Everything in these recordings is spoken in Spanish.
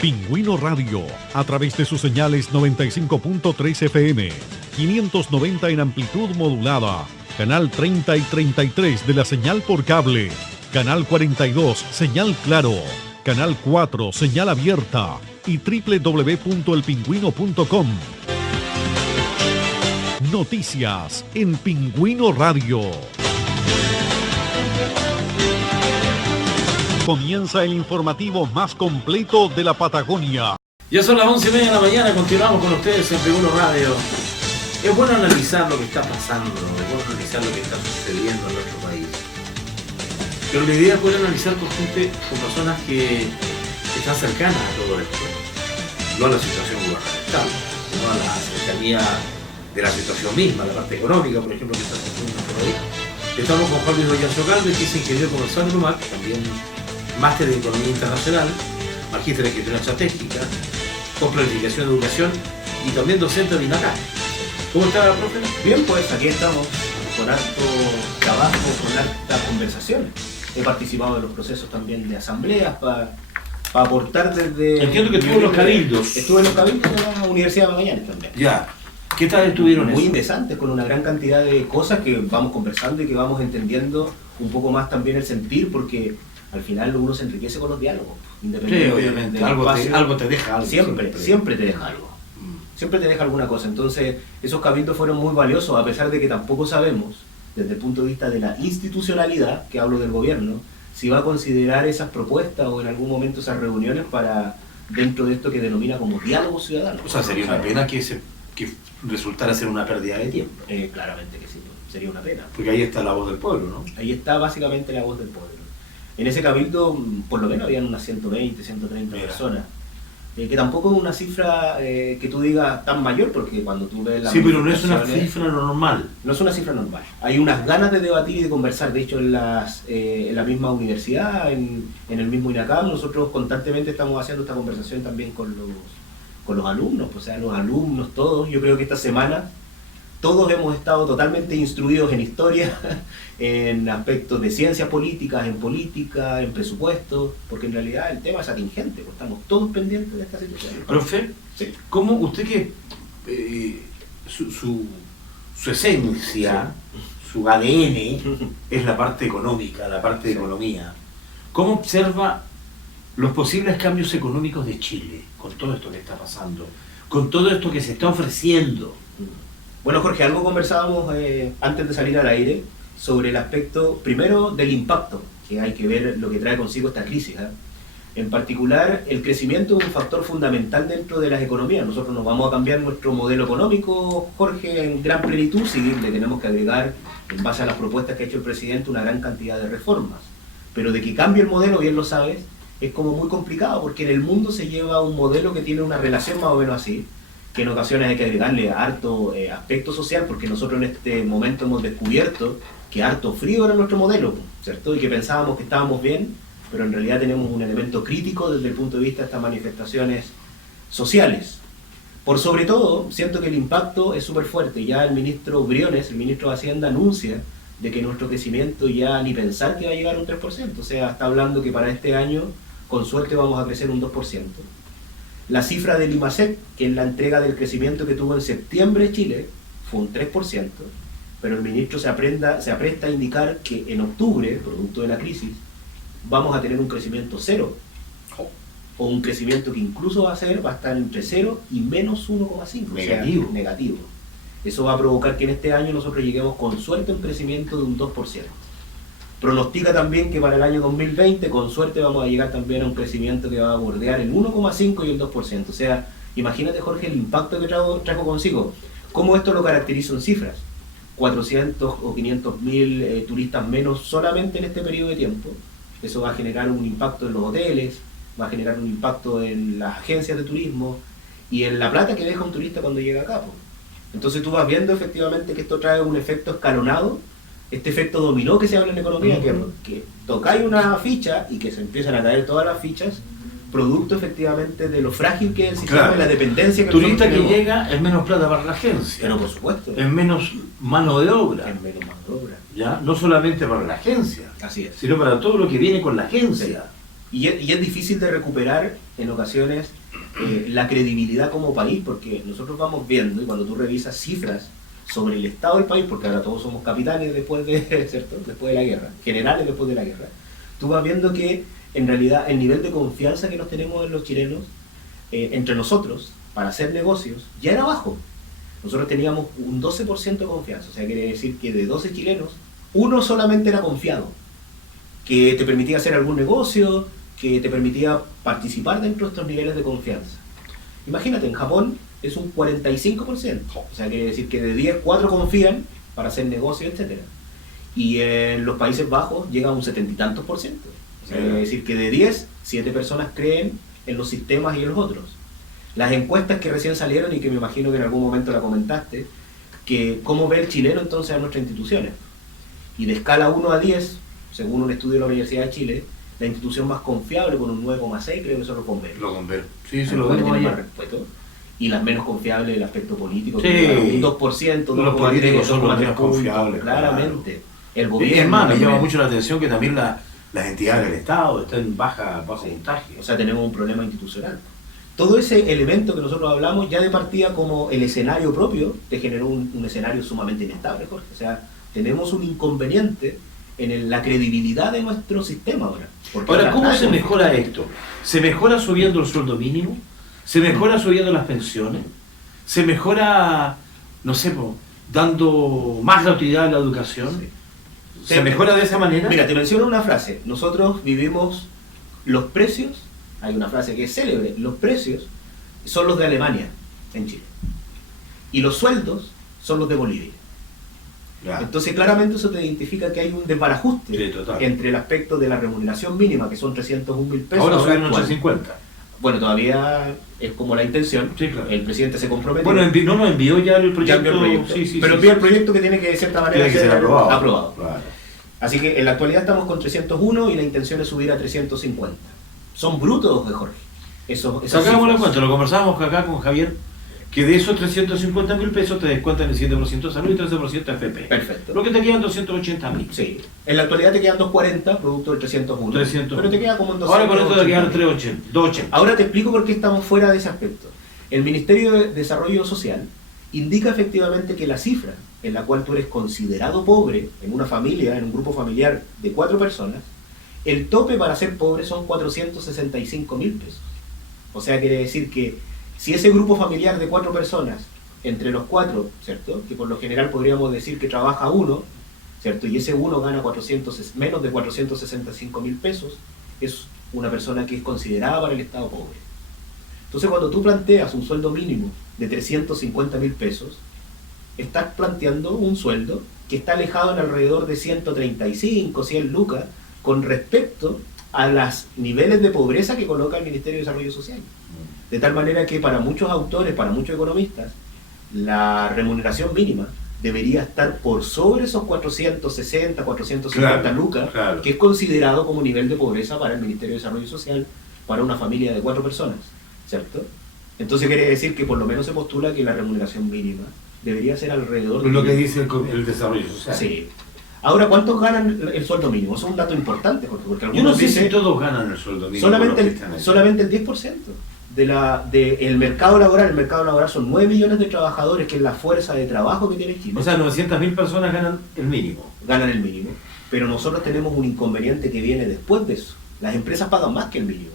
Pingüino Radio, a través de sus señales 95.3 FM, 590 en amplitud modulada, canal 30 y 33 de la señal por cable, canal 42, señal claro, canal 4, señal abierta y www.elpingüino.com. Noticias en Pingüino Radio. Comienza el informativo más completo de la Patagonia. Ya son las 11:30 de la mañana, continuamos con ustedes en Pingüino Radio. Es bueno analizar lo que está pasando, es bueno analizar lo que está sucediendo en nuestro país. Pero la idea es poder analizar con gente, con personas que están cercanas a todo esto. No a la situación gubernamental, no a la cercanía de la situación misma, la parte económica, por ejemplo, que está sucediendo en nuestro país. Estamos con Juan Luis Doyazo Galvez, que es ingeniero comercial de UMAC, también máster de Economía Internacional, magíster en Escritura Estratégica, con planificación de educación y también docente de INACAP. ¿Cómo está, profe? Bien, pues aquí estamos con harto trabajo, con hartas conversaciones. He participado en los procesos también de asambleas para aportar desde... Entiendo que estuvo en los cabildos. Estuve en los cabildos de la Universidad de Magallanes también. Ya. ¿Qué tal estuvieron? Muy interesantes, con una gran cantidad de cosas que vamos conversando y que vamos entendiendo un poco más también el sentir, porque al final uno se enriquece con los diálogos, independientemente. Sí, obviamente. Algo te deja algo. Siempre te deja algo. Siempre te deja alguna cosa. Entonces, esos cabildos fueron muy valiosos, a pesar de que tampoco sabemos, desde el punto de vista de la institucionalidad, que hablo del gobierno, si va a considerar esas propuestas o en algún momento esas reuniones para dentro de esto que denomina como diálogo ciudadano. O sea, sería una pena que resultara ser una pérdida de tiempo. Claramente que sí, sería una pena. Porque ahí está la voz del pueblo, ¿no? Ahí está básicamente la voz del pueblo. En ese cabildo, por lo menos, habían unas 120, 130 personas. Que tampoco es una cifra que tú digas tan mayor, porque cuando tú ves la... Sí, pero no es una cifra normal. No es una cifra normal. Hay unas ganas de debatir y de conversar. De hecho, en la misma universidad, en el mismo INACAP, nosotros constantemente estamos haciendo esta conversación también con los alumnos. O sea, los alumnos, todos. Yo creo que esta semana todos hemos estado totalmente instruidos en historia, en aspectos de ciencias políticas, en política, en presupuesto, porque en realidad el tema es atingente, pues estamos todos pendientes de esta situación. Profe, sí. ¿Cómo usted que su esencia, su ADN es la parte económica, la parte de economía, ¿cómo observa los posibles cambios económicos de Chile con todo esto que está pasando, con todo esto que se está ofreciendo? Bueno, Jorge, algo conversábamos antes de salir al aire sobre el aspecto, primero, del impacto, que hay que ver lo que trae consigo esta crisis. En particular, el crecimiento es un factor fundamental dentro de las economías. Nosotros nos vamos a cambiar nuestro modelo económico, Jorge, en gran plenitud, sí, le tenemos que agregar, en base a las propuestas que ha hecho el presidente, una gran cantidad de reformas. Pero de que cambie el modelo, bien lo sabes, es como muy complicado, porque en el mundo se lleva un modelo que tiene una relación más o menos así, que en ocasiones hay que agregarle harto aspecto social, porque nosotros en este momento hemos descubierto que harto frío era nuestro modelo, ¿cierto? Y que pensábamos que estábamos bien, pero en realidad tenemos un elemento crítico desde el punto de vista de estas manifestaciones sociales. Por sobre todo, siento que el impacto es súper fuerte. Ya el ministro Briones, el ministro de Hacienda, anuncia de que nuestro crecimiento ya ni pensar que va a llegar a un 3%. O sea, está hablando que para este año, con suerte, vamos a crecer un 2%. La cifra del IMASEC, que es la entrega del crecimiento que tuvo en septiembre Chile, fue un 3%, pero el ministro se apresta a indicar que en octubre, producto de la crisis, vamos a tener un crecimiento cero, o un crecimiento que incluso va a estar entre 0 y menos 1,5, negativo. O sea, negativo. Eso va a provocar que en este año nosotros lleguemos con suerte a un crecimiento de un 2%. Pronostica también que para el año 2020, con suerte, vamos a llegar también a un crecimiento que va a bordear el 1,5 y el 2%. O sea, imagínate, Jorge, el impacto que trajo consigo. ¿Cómo esto lo caracterizo en cifras? 400 o 500 mil turistas menos solamente en este periodo de tiempo. Eso va a generar un impacto en los hoteles, va a generar un impacto en las agencias de turismo y en la plata que deja un turista cuando llega acá. Entonces tú vas viendo efectivamente que esto trae un efecto escalonado, este efecto dominó que se habla en economía, que tocáis una ficha y que se empiezan a caer todas las fichas, producto efectivamente de lo frágil que es el sistema, y la dependencia que el turista que llega es menos plata para la agencia. Pero por supuesto. Es menos mano de obra. Es menos mano de obra. ¿Ya? No solamente para la agencia, así es, sino para todo lo que viene con la agencia. Y es difícil de recuperar en ocasiones la credibilidad como país, porque nosotros vamos viendo, y cuando tú revisas cifras sobre el estado del país, porque ahora todos somos capitanes después de, ¿cierto? Después de la guerra, generales después de la guerra, tú vas viendo que en realidad el nivel de confianza que nos tenemos en los chilenos, entre nosotros, para hacer negocios, ya era bajo. Nosotros teníamos un 12% de confianza, o sea, quiere decir que de 12 chilenos, uno solamente era confiado, que te permitía hacer algún negocio, que te permitía participar dentro de estos niveles de confianza. Imagínate, en Japón es un 45%, o sea, quiere decir que de 10, 4 confían para hacer negocios, etc. Y en los Países Bajos llega a un 70 y tantos %. O sea, quiere decir que de 10, 7 personas creen en los sistemas y en los otros. Las encuestas que recién salieron y que me imagino que en algún momento la comentaste, que cómo ve el chileno entonces a nuestras instituciones. Y de escala 1 a 10, según un estudio de la Universidad de Chile, la institución más confiable con un 9,6 creo que son los bomberos. Los bomberos. Sí, se lo vemos más ayer. respeto. Y las menos confiables el aspecto político, Sí. un 2%, Los políticos son los 2,3 menos puntos, confiables, claramente. claro. El Y gobierno. es más, me llama también. mucho la atención que también las entidades del Estado están en bajo puntaje. O sea, tenemos un problema institucional. Todo ese elemento que nosotros hablamos ya de partida como el escenario propio te generó un escenario sumamente inestable, Jorge. O sea, tenemos un inconveniente en la credibilidad de nuestro sistema ahora. Porque Ahora, ¿cómo está se mejora esto? ¿Se mejora subiendo el sueldo mínimo? ¿Se mejora subiendo las pensiones? ¿Se mejora, no sé, dando más gratuidad a la educación? Sí. ¿Se mejora de esa manera? Mira, te menciono una frase. Nosotros vivimos los precios, hay una frase que es célebre, los precios son los de Alemania en Chile. Y los sueldos son los de Bolivia. Ya. Entonces claramente eso te identifica que hay un desbarajuste Sí, total. entre el aspecto de la remuneración mínima, que son 301.000 pesos. Ahora subieron actual. 850. Bueno, todavía es como la intención. Sí, claro. El presidente se comprometió. Bueno, no nos envió ya el Ya proyecto. envió el proyecto. Sí, sí, pero sí, envió sí. el proyecto que tiene que de cierta manera Tiene que ser aprobado. Claro. Así que en la actualidad estamos con 301 y la intención es subir a 350. Son brutos, Jorge. Esas Sacamos la cifras. cuenta, lo conversábamos acá con Javier, que de esos 350.000 pesos te descuentan el 7% de salud y 13% de FP. Perfecto. Lo que te quedan 280.000. Sí. En la actualidad te quedan 240, producto del 301. 300. Pero te queda como en 280. Ahora con esto te quedan 280. Ahora te explico por qué estamos fuera de ese aspecto. El Ministerio de Desarrollo Social indica efectivamente que la cifra en la cual tú eres considerado pobre en una familia, en un grupo familiar de 4 personas, el tope para ser pobre son 465.000 pesos. O sea, quiere decir que si ese grupo familiar de 4 personas, entre los 4, ¿cierto? Que por lo general podríamos decir que trabaja uno, ¿cierto? Y ese uno gana menos de 465.000 pesos, es una persona que es considerada para el Estado pobre. Entonces, cuando tú planteas un sueldo mínimo de 350.000 pesos, estás planteando un sueldo que está alejado en alrededor de 135, 100 lucas con respecto a los niveles de pobreza que coloca el Ministerio de Desarrollo Social. De tal manera que para muchos autores, para muchos economistas, la remuneración mínima debería estar por sobre esos 460, 450 Claro, lucas, claro. que es considerado como nivel de pobreza para el Ministerio de Desarrollo Social, para una familia de 4 personas, ¿cierto? Entonces quiere decir que por lo menos se postula que la remuneración mínima debería ser alrededor Es lo que dice el desarrollo social. Sí. Ahora, ¿cuántos ganan el sueldo mínimo? Eso es un dato importante, Jorge, porque Yo no algunos sé dicen si todos ganan el sueldo mínimo. solamente, los que están ahí. solamente el 10% del mercado laboral. El mercado laboral son 9 millones de trabajadores, que es la fuerza de trabajo que tiene Chile. O sea, 900.000 personas ganan el mínimo. Ganan el mínimo. Pero nosotros tenemos un inconveniente que viene después de eso. Las empresas pagan más que el mínimo.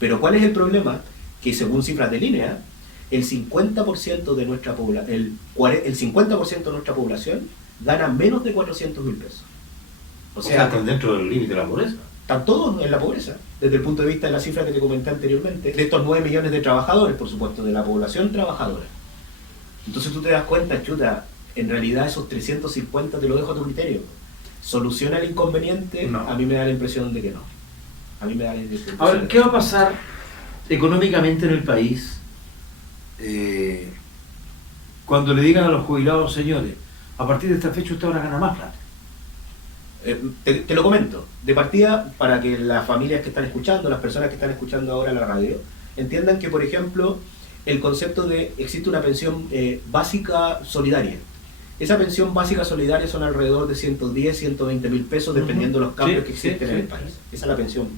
Pero ¿cuál es el problema? Que según cifras de línea, el 50% de nuestra población, el 50% de nuestra población gana menos de 400.000 pesos. O sea, están dentro del límite de la pobreza. Están todos en la pobreza, desde el punto de vista de la cifra que te comenté anteriormente, de estos 9 millones de trabajadores, por supuesto, de la población trabajadora. Entonces tú te das cuenta, chuta, en realidad esos 350 te lo dejo a tu criterio. ¿Soluciona el inconveniente? No. A mí me da la impresión de que no. A mí me da la impresión. Ahora, ¿qué va a pasar económicamente en el país cuando le digan a los jubilados, señores, a partir de esta fecha usted ahora gana más plata? Te lo comento, de partida, para que las familias que están escuchando, las personas que están escuchando ahora la radio, entiendan que, por ejemplo, el concepto de existe una pensión básica solidaria. Esa pensión básica solidaria son alrededor de 110, 120.000 pesos, dependiendo de los cambios Sí, que existen sí, en el sí. país. Esa es la pensión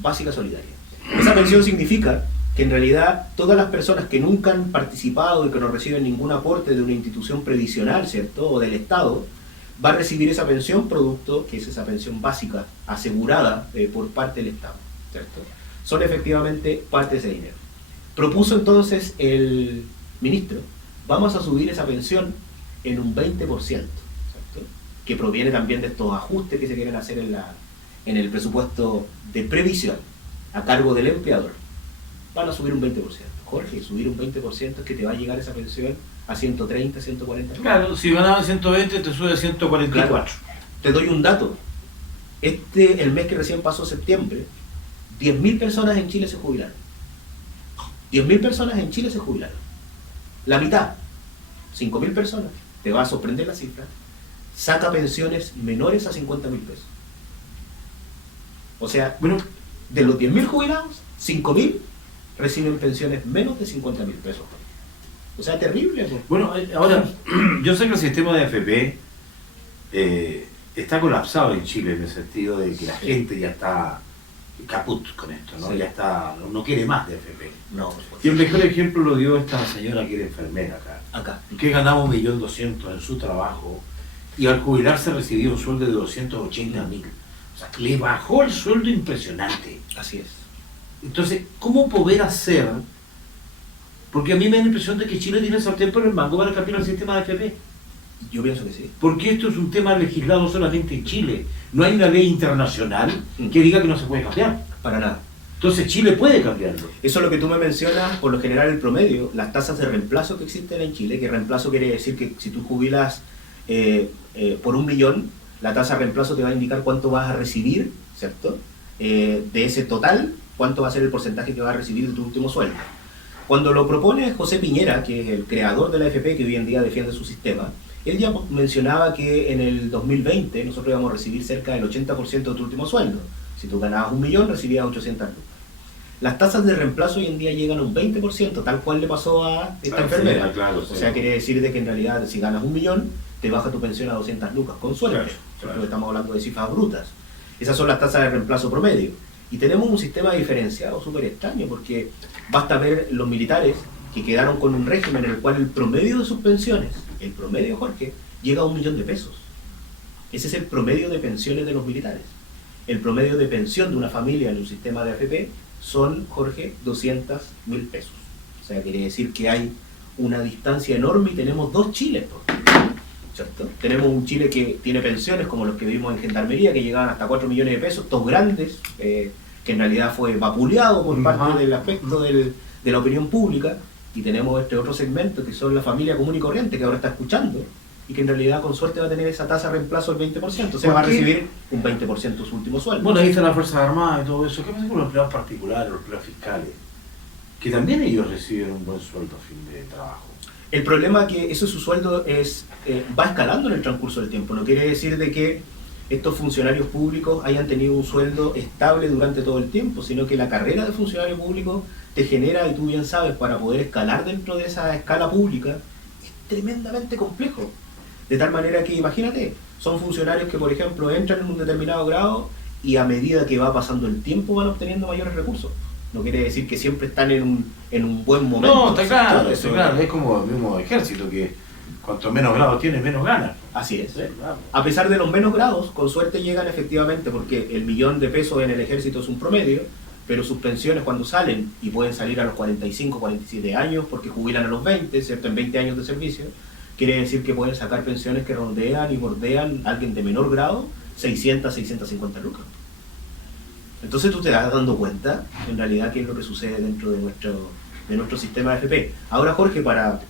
básica solidaria. Esa pensión significa que en realidad todas las personas que nunca han participado y que no reciben ningún aporte de una institución previsional, ¿cierto?, o del Estado, va a recibir esa pensión producto, que es esa pensión básica asegurada por parte del Estado, ¿cierto? Son efectivamente parte de ese dinero. Propuso entonces el ministro, vamos a subir esa pensión en un 20%, ¿cierto?, que proviene también de estos ajustes que se quieren hacer en el presupuesto de previsión a cargo del empleador. Van a subir un 20%. Jorge, subir un 20% es que te va a llegar esa pensión a 130, 140. Claro, si ganaban 120 te sube a 144. Claro. Te doy un dato. El mes que recién pasó, septiembre, 10.000 personas en Chile se jubilaron. 10.000 personas en Chile se jubilaron. La mitad, 5.000 personas, te va a sorprender la cifra, saca pensiones menores a 50.000 pesos. O sea, Bueno, de los 10.000 jubilados, 5.000 reciben pensiones menos de 50.000 pesos. O sea, terrible. ¿No? bueno, ahora, yo sé que el sistema de AFP está colapsado en Chile en el sentido de que la gente ya está caput con esto, ¿no? Sí. Ya está, no quiere más de AFP. No, Y el mejor ejemplo lo dio esta señora que era enfermera acá, acá. que ganaba 1.200.000 en su trabajo y al jubilarse recibía un sueldo de 280.000. O sea, le bajó el sueldo impresionante. Así es. Entonces, ¿cómo poder hacer? Porque a mí me da la impresión de que Chile tiene el sartén por el mango para cambiar el sistema de AFP. Yo pienso que sí. Porque esto es un tema legislado solamente en Chile. No hay una ley internacional que diga que no se puede cambiar. Para nada. Entonces Chile puede cambiarlo. Eso es lo que tú me mencionas, por lo general el promedio, las tasas de reemplazo que existen en Chile, que reemplazo quiere decir que si tú jubilas por 1 millón, la tasa de reemplazo te va a indicar cuánto vas a recibir, ¿cierto? De ese total, cuánto va a ser el porcentaje que vas a recibir de tu último sueldo. Cuando lo propone José Piñera, que es el creador de la AFP, que hoy en día defiende su sistema, él ya mencionaba que en el 2020 nosotros íbamos a recibir cerca del 80% de tu último sueldo. Si tú ganabas 1 millón, recibías 800 lucas. Las tasas de reemplazo hoy en día llegan a un 20%, tal cual le pasó a esta enfermera. Sí, claro, sí. O sea, quiere decir de que en realidad si ganas 1 millón, te baja tu pensión a 200 lucas, con suerte. Claro. Porque estamos hablando de cifras brutas. Esas son las tasas de reemplazo promedio. Y tenemos un sistema diferenciado súper extraño, porque basta ver los militares que quedaron con un régimen en el cual el promedio de sus pensiones, el promedio, Jorge, llega a 1 millón de pesos. Ese es el promedio de pensiones de los militares. El promedio de pensión de una familia en un sistema de AFP son, Jorge, 200.000 pesos. O sea, quiere decir que hay una distancia enorme y tenemos dos Chiles, ¿cierto? Tenemos un Chile que tiene pensiones como los que vimos en Gendarmería, que llegaban hasta 4 millones de pesos, todos grandes, que en realidad fue vapuleado por parte del aspecto de la opinión pública, y tenemos este otro segmento que son la familia común y corriente, que ahora está escuchando, y que en realidad con suerte va a tener esa tasa de reemplazo del 20%, o sea, va a recibir un 20% de su último sueldo. Bueno, ahí están las Fuerzas Armadas y todo eso. ¿Qué pasa con los empleados particulares, los empleados fiscales? Que también ellos reciben un buen sueldo a fin de trabajo. El problema es que eso su sueldo va escalando en el transcurso del tiempo. No quiere decir de que estos funcionarios públicos hayan tenido un sueldo estable durante todo el tiempo, sino que la carrera de funcionario público te genera, y tú bien sabes, para poder escalar dentro de esa escala pública, es tremendamente complejo. De tal manera que, imagínate, son funcionarios que, por ejemplo, entran en un determinado grado y a medida que va pasando el tiempo van obteniendo mayores recursos. No quiere decir que siempre están en un buen momento. No, está claro, Eso, está claro. Es como el mismo ejército, que cuanto menos grados tiene, menos ganas. Así es. Sí, claro. A pesar de los menos grados, con suerte llegan efectivamente, porque el 1 millón de pesos en el ejército es un promedio, pero sus pensiones cuando salen, y pueden salir a los 45, 47 años, porque jubilan a los 20, ¿cierto? En 20 años de servicio, quiere decir que pueden sacar pensiones que rondean y bordean a alguien de menor grado, 600, 650 lucas. Entonces tú te das dando cuenta, en realidad, qué es lo que sucede dentro de nuestro sistema de AFP. Ahora, Jorge, para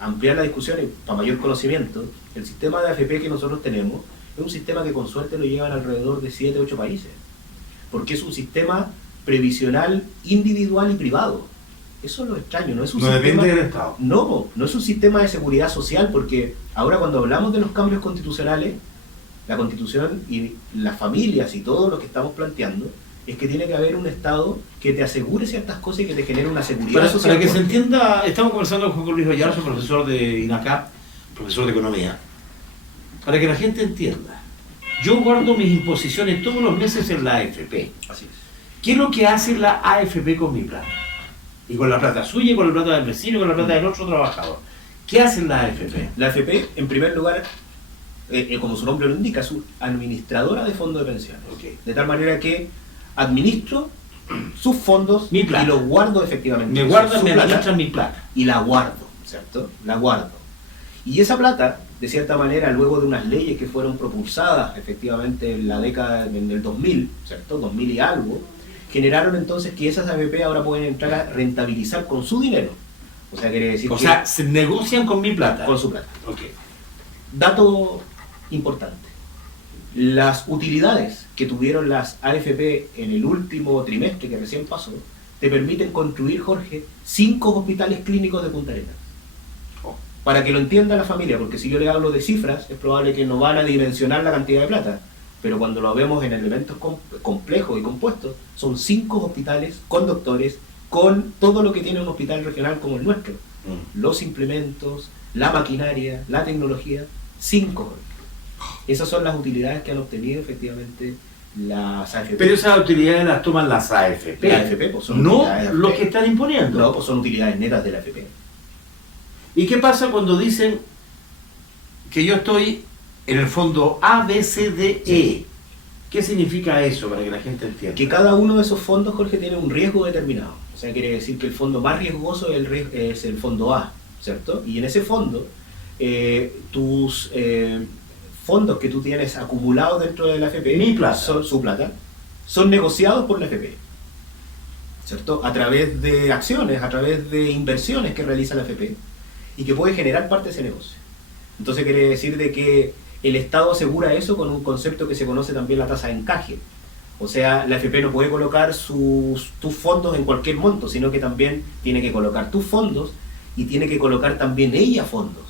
ampliar la discusión y para mayor conocimiento, el sistema de AFP que nosotros tenemos es un sistema que con suerte lo llevan alrededor de 7, 8 países, porque es un sistema previsional individual y privado. Eso es lo extraño, no es un sistema... depende del Estado. No es un sistema de seguridad social, porque ahora cuando hablamos de los cambios constitucionales, la Constitución y las familias y todo lo que estamos planteando, es que tiene que haber un Estado que te asegure ciertas cosas y que te genere una seguridad social. Para que se entienda, estamos conversando con Juan Luis Vallarzo, profesor de INACAP, profesor de Economía, para que la gente entienda. Yo guardo mis imposiciones todos los meses en la AFP. Así es. ¿Qué es lo que hace la AFP con mi plata? Y con la plata suya, y con la plata del vecino, y con la plata del otro trabajador. ¿Qué hace la AFP? La AFP, en primer lugar, como su nombre lo indica, es administradora de fondos de pensiones. Okay. De tal manera que administro sus fondos Mi y plata. los guardo efectivamente. Me guardan, Su me plata, administran mi plata. y la guardo, ¿cierto? La guardo. Y esa plata, de cierta manera, luego de unas leyes que fueron propulsadas efectivamente en la década del 2000, ¿cierto? 2000 y algo, generaron entonces que esas AFP ahora pueden entrar a rentabilizar con su dinero. O sea, quiere decir O que sea, se negocian con mi plata. con su plata. Ok. Dato importante. Las utilidades que tuvieron las AFP en el último trimestre que recién pasó, te permiten construir, Jorge, 5 hospitales clínicos de Punta Arenas. Oh. Para que lo entienda la familia, porque si yo le hablo de cifras, es probable que no van a dimensionar la cantidad de plata. Pero cuando lo vemos en elementos complejos y compuestos, son 5 hospitales con doctores, con todo lo que tiene un hospital regional como el nuestro. Los implementos, la maquinaria, la tecnología, 5. Esas son las utilidades que han obtenido efectivamente las AFP. Pero esas utilidades las toman las AFP. La AFP, pues, son no utilidades los AFP. que están imponiendo. No, pues son utilidades netas de la AFP. ¿Y qué pasa cuando dicen que yo estoy en el fondo ABCDE? ¿Qué significa eso para que la gente entienda? Que cada uno de esos fondos, Jorge, tiene un riesgo determinado. O sea, quiere decir que el fondo más riesgoso es el fondo A, ¿cierto? Y en ese fondo, tus fondos que tú tienes acumulados dentro de la AFP, Mi plata. son su plata, son negociados por la AFP, ¿cierto? A través de acciones, a través de inversiones que realiza la AFP y que puede generar parte de ese negocio. Entonces quiere decir de que el Estado asegura eso con un concepto que se conoce también la tasa de encaje. O sea, la AFP no puede colocar tus fondos en cualquier monto, sino que también tiene que colocar tus fondos y tiene que colocar también ella fondos,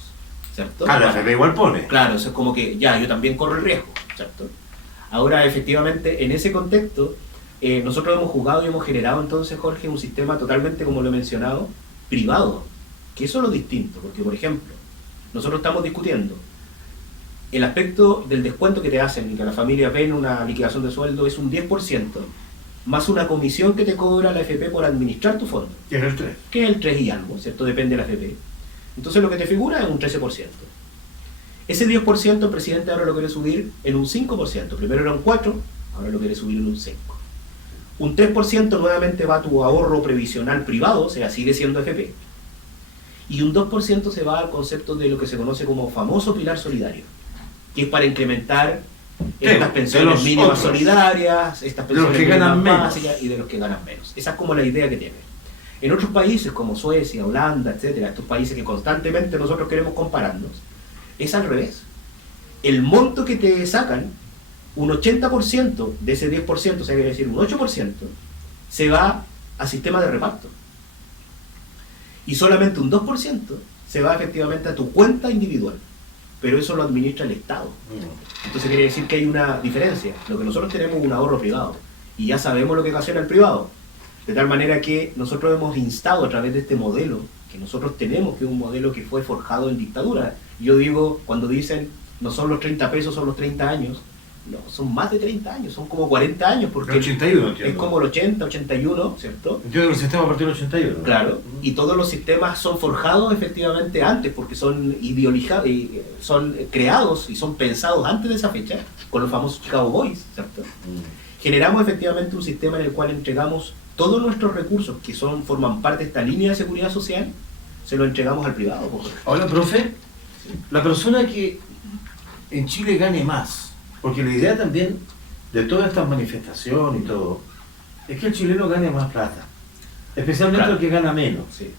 ¿cierto? Ah, la AFP igual pone. Claro, eso es como que ya, yo también corro el riesgo, ¿cierto? Ahora, efectivamente, en ese contexto, nosotros hemos jugado y hemos generado entonces, Jorge, un sistema totalmente, como lo he mencionado, privado, que eso es lo distinto, porque, por ejemplo, nosotros estamos discutiendo el aspecto del descuento que te hacen y que la familia ve en una liquidación de sueldo es un 10%, más una comisión que te cobra la AFP por administrar tu fondo, Que es el 3. que es el 3 y algo, ¿cierto? Depende de la AFP. Entonces lo que te figura es un 13%. Ese 10% el presidente ahora lo quiere subir en un 5%. Primero era un 4%, ahora lo quiere subir en un 5%. Un 3% nuevamente va a tu ahorro previsional privado, o sea, sigue siendo AFP. Y un 2% se va al concepto de lo que se conoce como famoso pilar solidario, que es para incrementar estas de pensiones los mínimas otros. solidarias, estas De los pensiones que ganan mínimas menos. básicas y de los que ganan menos. Esa es como la idea que tiene. En otros países como Suecia, Holanda, etcétera, estos países que constantemente nosotros queremos compararnos, es al revés. El monto que te sacan, un 80% de ese 10%, o sea, quiere decir un 8%, se va a sistema de reparto. Y solamente un 2% se va efectivamente a tu cuenta individual. Pero eso lo administra el Estado. Entonces quiere decir que hay una diferencia. Lo que nosotros tenemos es un ahorro privado. Y ya sabemos lo que ocasiona el privado. De tal manera que nosotros hemos instado a través de este modelo, que nosotros tenemos, que es un modelo que fue forjado en dictadura. Yo digo, cuando dicen, no son los 30 pesos, son los 30 años. No, son más de 30 años, son como 40 años, porque El 81, es entiendo. como el 80, 81, ¿cierto? Entiendo que el sistema partió del 81. Claro, y todos los sistemas son forjados efectivamente antes, porque son son creados y son pensados antes de esa fecha, con los famosos Chicago Boys, ¿cierto? Generamos efectivamente un sistema en el cual entregamos todos nuestros recursos que forman parte de esta línea de seguridad social, se los entregamos al privado. Por ejemplo. Ahora, profe, la persona que en Chile gane más, porque la idea también de todas estas manifestaciones y todo, es que el chileno gane más plata, especialmente Claro. el que gana menos. Sí.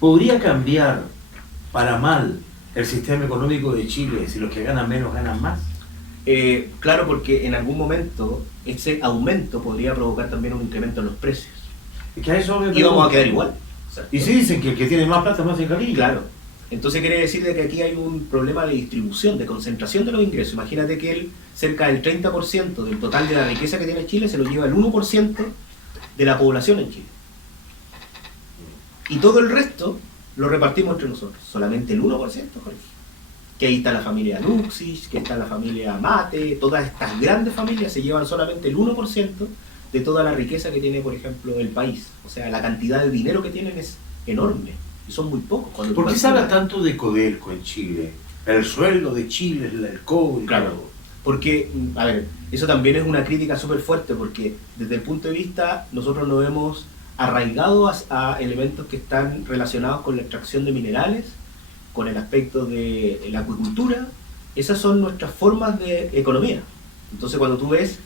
¿Podría cambiar para mal el sistema económico de Chile si los que ganan menos ganan más? Claro, porque en algún momento ese aumento podría provocar también un incremento en los precios. Es que a eso me Y vamos a pregunto. quedar igual. ¿cierto? Y si dicen que el que tiene más plata más encariña. Claro. Entonces quiere decir de que aquí hay un problema de distribución, de concentración de los ingresos. Imagínate que cerca del 30% del total de la riqueza que tiene Chile se lo lleva el 1% de la población en Chile. Y todo el resto lo repartimos entre nosotros. Solamente el 1%, Jorge. Que ahí está la familia Luxich, que está la familia Mate, todas estas grandes familias se llevan solamente el 1% de toda la riqueza que tiene, por ejemplo, el país. O sea, la cantidad de dinero que tienen es enorme y son muy pocos. ¿Por qué se habla tanto de Codelco en Chile? El sueldo de Chile, el cobre. Claro, porque, a ver, eso también es una crítica súper fuerte, porque desde el punto de vista, nosotros nos hemos arraigado a elementos que están relacionados con la extracción de minerales, con el aspecto de la acuicultura. Esas son nuestras formas de economía. Entonces, cuando tú ves,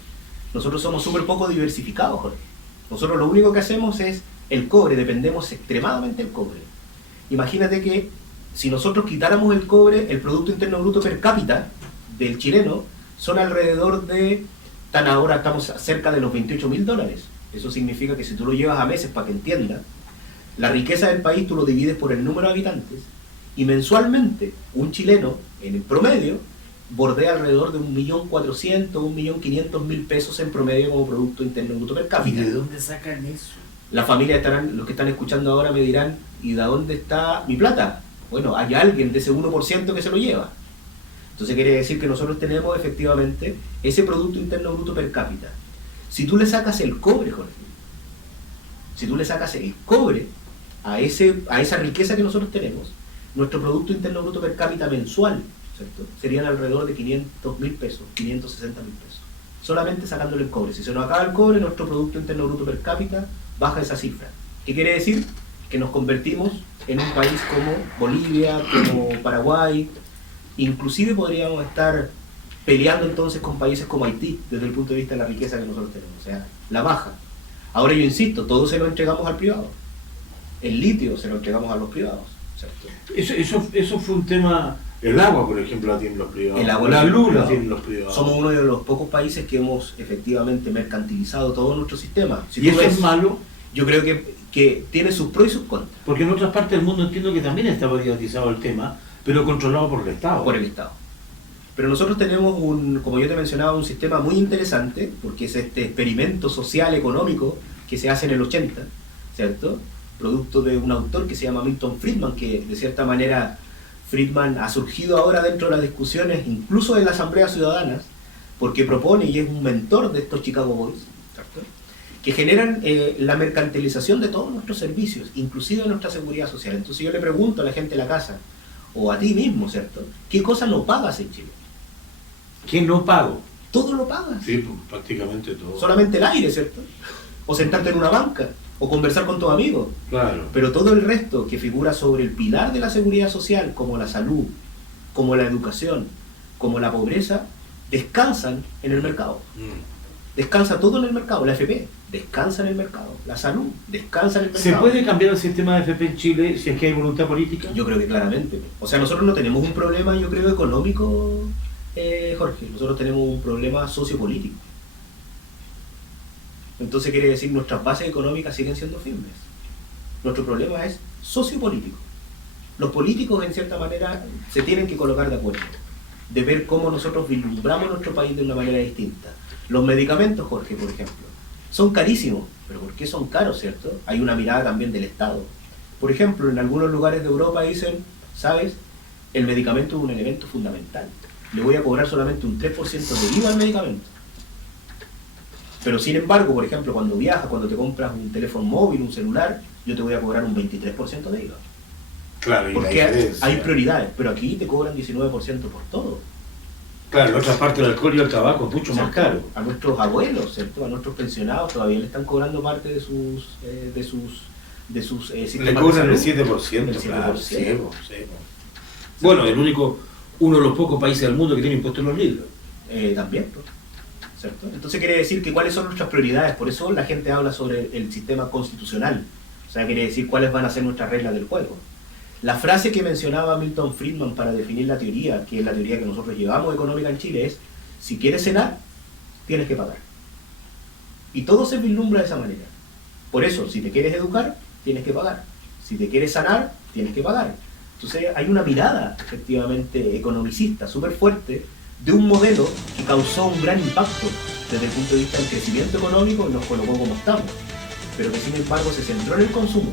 nosotros somos súper poco diversificados, Jorge. Nosotros lo único que hacemos es el cobre, dependemos extremadamente del cobre. Imagínate que si nosotros quitáramos el cobre, el Producto Interno Bruto per cápita del chileno son alrededor de, ahora estamos cerca de los $28.000. Eso significa que si tú lo llevas a meses para que entiendas, la riqueza del país tú lo divides por el número de habitantes y mensualmente un chileno, en el promedio, bordea alrededor de 1.400.000, 1.500.000 pesos en promedio como Producto Interno Bruto per cápita. ¿Y de dónde sacan eso? La familia estarán, los que están escuchando ahora me dirán, ¿y de dónde está mi plata? Bueno, hay alguien de ese 1% que se lo lleva. Entonces quiere decir que nosotros tenemos efectivamente ese Producto Interno Bruto per cápita. Si tú le sacas el cobre, Jorge, si tú le sacas el cobre a esa riqueza que nosotros tenemos, nuestro Producto Interno Bruto per cápita mensual, ¿cierto?, serían alrededor de 500.000 pesos, 560.000 pesos. Solamente sacándole el cobre. Si se nos acaba el cobre, nuestro Producto Interno Bruto per cápita baja esa cifra. ¿Qué quiere decir? Que nos convertimos en un país como Bolivia, como Paraguay, inclusive podríamos estar peleando entonces con países como Haití desde el punto de vista de la riqueza que nosotros tenemos, o sea, la baja. Ahora yo insisto, todo se lo entregamos al privado. El litio se lo entregamos a los privados, ¿cierto? Eso fue un tema. El agua, por ejemplo, la tienen los privados. El agua, la luz la tienen los privados. Somos uno de los pocos países que hemos efectivamente mercantilizado todo nuestro sistema. Si ¿Y eso es malo? Yo creo que tiene sus pros y sus contras. Porque en otras partes del mundo entiendo que también está privatizado el tema, pero controlado por el Estado. Por el Estado. Pero nosotros tenemos como yo te mencionaba, un sistema muy interesante, porque es este experimento social económico que se hace en el 80, ¿cierto? Producto de un autor que se llama Milton Friedman, que de cierta manera Friedman ha surgido ahora dentro de las discusiones, incluso en la Asamblea Ciudadanas, porque propone y es un mentor de estos Chicago Boys, ¿cierto?, que generan la mercantilización de todos nuestros servicios, inclusive de nuestra seguridad social. Entonces yo le pregunto a la gente de la casa, o a ti mismo, ¿cierto?, ¿qué cosa no pagas en Chile? ¿Qué no pago? Todo lo pagas. Sí, pues, prácticamente todo. Solamente el aire, ¿cierto? O sentarte en una banca, o conversar con tus amigos. Claro. Pero todo el resto que figura sobre el pilar de la seguridad social, como la salud, como la educación, como la pobreza, descansan en el mercado. Descansa todo en el mercado. La FP descansa en el mercado. La salud descansa en el mercado. ¿Se puede cambiar el sistema de FP en Chile si es que hay voluntad política? Yo creo que claramente. O sea, nosotros no tenemos un problema, yo creo, económico, Jorge. Nosotros tenemos un problema sociopolítico. Entonces quiere decir nuestras bases económicas siguen siendo firmes. Nuestro problema es sociopolítico. Los políticos, en cierta manera, se tienen que colocar de acuerdo, de ver cómo nosotros vislumbramos nuestro país de una manera distinta. Los medicamentos, Jorge, por ejemplo, son carísimos. ¿Pero por qué son caros, cierto? Hay una mirada también del Estado. Por ejemplo, en algunos lugares de Europa dicen, ¿sabes?, el medicamento es un elemento fundamental. Le voy a cobrar solamente un 3% de IVA al medicamento. Pero sin embargo, por ejemplo, cuando viajas, cuando te compras un teléfono móvil, un celular, yo te voy a cobrar un 23% de IVA. Claro, porque hay prioridades, pero aquí te cobran 19% por todo. Claro, en otras partes el alcohol y el tabaco es mucho más caro. A nuestros abuelos, ¿cierto?, a nuestros pensionados todavía le están cobrando parte de sus sistemas. Le cobran el 7%, el 7%. claro, cebo. Bueno, uno de los pocos países del mundo que tiene impuestos en los libros. También, ¿cierto? Entonces quiere decir que cuáles son nuestras prioridades. Por eso la gente habla sobre el sistema constitucional. O sea, quiere decir cuáles van a ser nuestras reglas del juego. La frase que mencionaba Milton Friedman para definir la teoría, que es la teoría que nosotros llevamos económica en Chile, es: si quieres cenar, tienes que pagar. Y todo se vislumbra de esa manera. Por eso, si te quieres educar, tienes que pagar. Si te quieres sanar, tienes que pagar. Entonces hay una mirada, efectivamente, economicista súper fuerte de un modelo que causó un gran impacto desde el punto de vista del crecimiento económico y nos colocó como estamos, pero que sin embargo se centró en el consumo,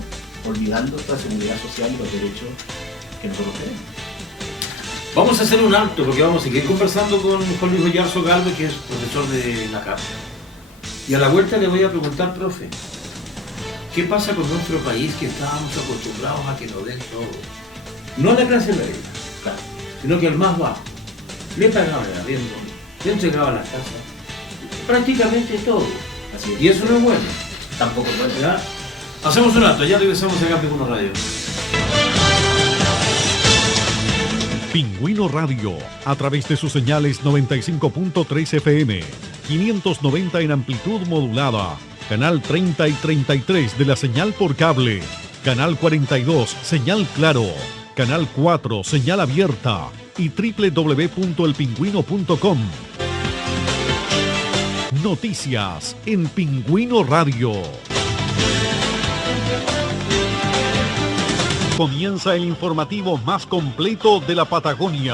olvidando esta seguridad social y los derechos que nosotros tenemos. Vamos a hacer un alto porque vamos a seguir conversando con Juan Luis Oyarzo Galvez, que es profesor de la CAP. Y a la vuelta le voy a preguntar, profe, ¿qué pasa con nuestro país que estábamos acostumbrados a que nos den todo? No a la clase media, claro, sino que al más bajo. Le pagaban el arriendo, le entregaban las casas, prácticamente todo. Así es. Y eso no es bueno. Tampoco es bueno. ¿Ya? Hacemos un alto, ya regresamos acá a Pingüino Radio. Pingüino Radio, a través de sus señales 95.3 FM, 590 en amplitud modulada, canal 30 y 33 de la señal por cable, canal 42, señal claro, canal 4, señal abierta y www.elpingüino.com. Noticias en Pingüino Radio. Comienza el informativo más completo de la Patagonia.